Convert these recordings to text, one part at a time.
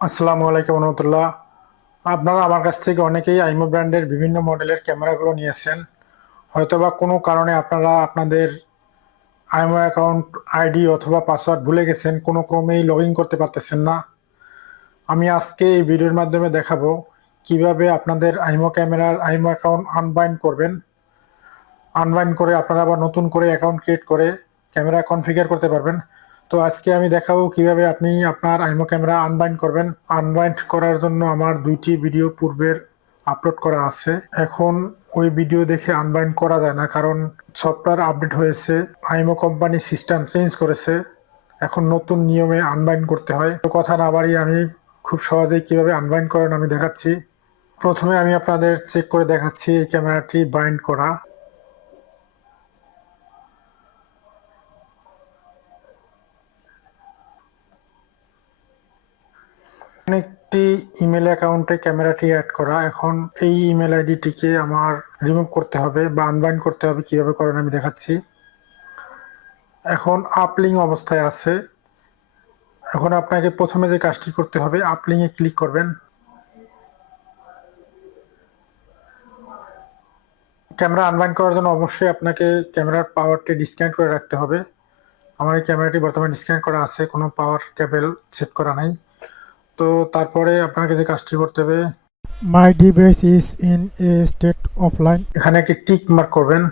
আসসালামু আলাইকুম রহমতুল্লাহ। আপনারা আমার কাছ থেকে অনেকেই আইমো ব্র্যান্ডের বিভিন্ন মডেলের ক্যামেরাগুলো নিয়েছেন। হয়তোবা কোনো কারণে আপনারা আপনাদের আইমো অ্যাকাউন্ট আইডি অথবা পাসওয়ার্ড ভুলে গেছেন, কোনো ক্রমেই লগ করতে পারতেছেন না। আমি আজকে এই ভিডিওর মাধ্যমে দেখাবো কীভাবে আপনাদের আইমো ক্যামেরার আইমো অ্যাকাউন্ট আনবাইন্ড করবেন। আনবাইন্ড করে আপনারা আবার নতুন করে অ্যাকাউন্ট ক্রিয়েট করে ক্যামেরা কনফিগার করতে পারবেন। তো আজকে আমি দেখাবো কীভাবে আপনি আপনার আইমো ক্যামেরা আনবাইন্ড করবেন। আনবাইন্ড করার জন্য আমার দুইটি ভিডিও পূর্বের আপলোড করা আছে। এখন ওই ভিডিও দেখে আনবাইন্ড করা যায় না, কারণ সফটওয়্যার আপডেট হয়েছে, আইমো কোম্পানি সিস্টেম চেঞ্জ করেছে। এখন নতুন নিয়মে আনবাইন্ড করতে হয়। তো কথা না বাড়িয়ে আমি খুব সহজেই কীভাবে আনবাইন্ড করেন আমি দেখাচ্ছি। প্রথমে আমি আপনাদের চেক করে দেখাচ্ছি এই ক্যামেরাটি বাইন্ড করা। একটি ইমেল অ্যাকাউন্টে ক্যামেরাটি অ্যাড করা। এখন এই ইমেল আইডিটিকে আমার রিমুভ করতে হবে বা আনবাইন্ড করতে হবে কীভাবে করেন আমি দেখাচ্ছি। এখন আপলিং অবস্থায় আছে। এখন আপনাকে প্রথমে যে কাজটি করতে হবে আপলিংয়ে ক্লিক করবেন। ক্যামেরা আনবাইন্ড করার জন্য অবশ্যই আপনাকে ক্যামেরার পাওয়ারটি ডিসকানেক্ট করে রাখতে হবে। আমার এই ক্যামেরাটি বর্তমানে ডিসকানেক্ট করা আছে, কোনো পাওয়ার কেবল সেট করা নাই। তো তারপরে আপনাকে যে কাজটি করতে হবে my device is in a state offline এখানে একটি টিক মার্ক করবেন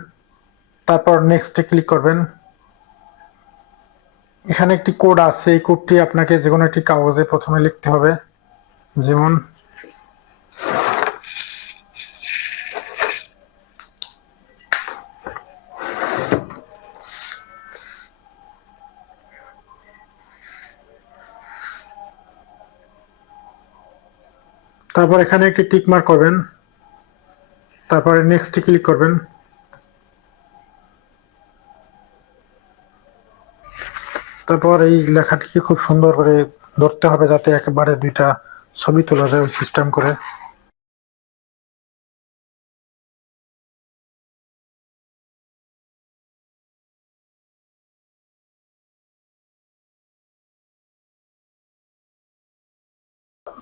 তারপর নেক্সটে ক্লিক করবেন। এখানে একটি কোড আছে এই কোডটি আপনাকে যে কোনো একটি কাগজে প্রথমে লিখতে হবে। যেমন তারপর এখানে একটি টিক মার্ক করবেন। তারপরে নেক্সটে ক্লিক করবেন। তারপর এই লেখাটিকে খুব সুন্দর করে ধরতে হবে যাতে একেবারে দুইটা ছবি তোলা যায় ওই সিস্টেম করে।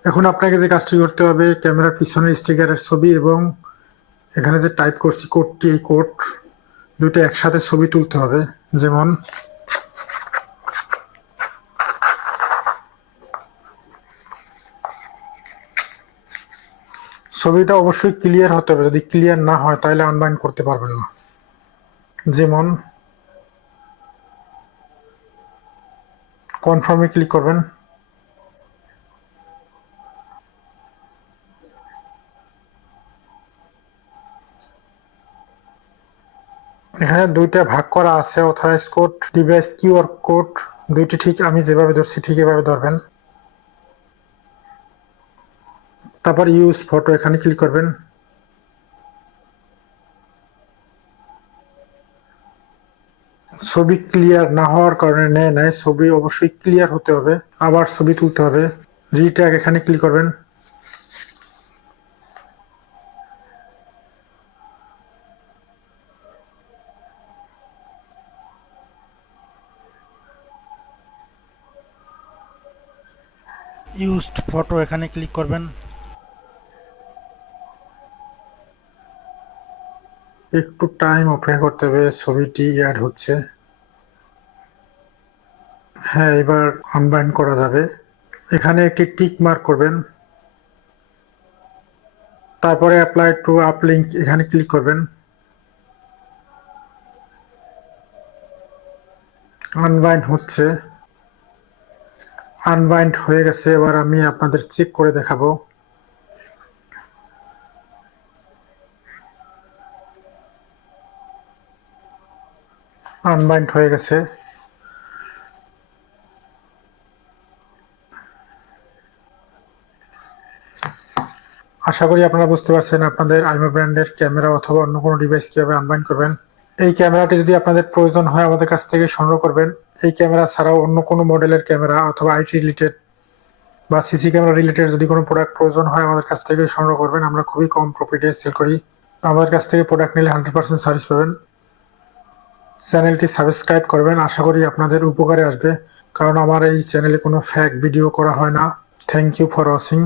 এখন আপনাকে যে কাজটি করতে হবে, ক্যামেরার পিছনের স্টিকারের ছবি এবং এখানে যে টাইপ করছি কোডটি, এই কোড দুটো একসাথে ছবি তুলতে হবে। যেমন ছবিটা অবশ্যই ক্লিয়ার হতে হবে। যদি ক্লিয়ার না হয়, তাহলে আনবাইন্ড করতে পারবেন না। যেমন কনফার্মে ক্লিক করবেন। এখানে দুইটা ভাগ করা আছে authorize code device QR code দুইটি ঠিক, আমি যেভাবে ধরছি ঠিক এভাবে ধরবেন। তারপর ইউজ ফটো এখানে ক্লিক করবেন। ছবি ক্লিয়ার না হওয়ার কারণে নেয় নেয় ছবি অবশ্যই ক্লিয়ার হতে হবে, আবার ছবি তুলতে হবে। রিট্যাগ এখানে ক্লিক করবেন। ইউজড ফটো এখানে ক্লিক করবেন। একটু টাইম অপেক্ষা করতে হবে, ছবিটি অ্যাড হচ্ছে। হ্যাঁ এবার আনবাইন্ড করা যাবে। এখানে একটি টিক মার্ক করবেন। তারপরে অ্যাপ্লাই টু আপলিঙ্ক এখানে ক্লিক করবেন। আনবাইন্ড হচ্ছে। আনবাইন্ড হয়ে গেছে, এবার আমি আপনাদের চেক করে দেখাবো। আনবাইন্ড হয়ে গেছে। আশা করি আপনারা বুঝতে পারছেন আপনাদের আইমো ব্র্যান্ডের ক্যামেরা অথবা অন্য কোনো ডিভাইস কীভাবে আনবাইন্ড করবেন। এই ক্যামেরাটি যদি আপনাদের প্রয়োজন হয় আমাদের কাছ থেকে সংগ্রহ করবেন। এই ক্যামেরা ছাড়াও অন্য কোনো মডেলের ক্যামেরা অথবা আইটি রিলেটেড বা সিসি ক্যামেরা রিলেটেড যদি কোনো প্রোডাক্ট প্রয়োজন হয় আমাদের কাছ থেকে সংগ্রহ করবেন। আমরা খুবই কম প্রফিটে সেল করি। আমাদের কাছ থেকে প্রোডাক্ট নিলে হান্ড্রেড পার্সেন্ট সার্ভিস পাবেন। চ্যানেলটি সাবস্ক্রাইব করবেন। আশা করি আপনাদের উপকারে আসবে। কারণ আমার এই চ্যানেলে কোনো ফ্যাক ভিডিও করা হয় না। Thank you for watching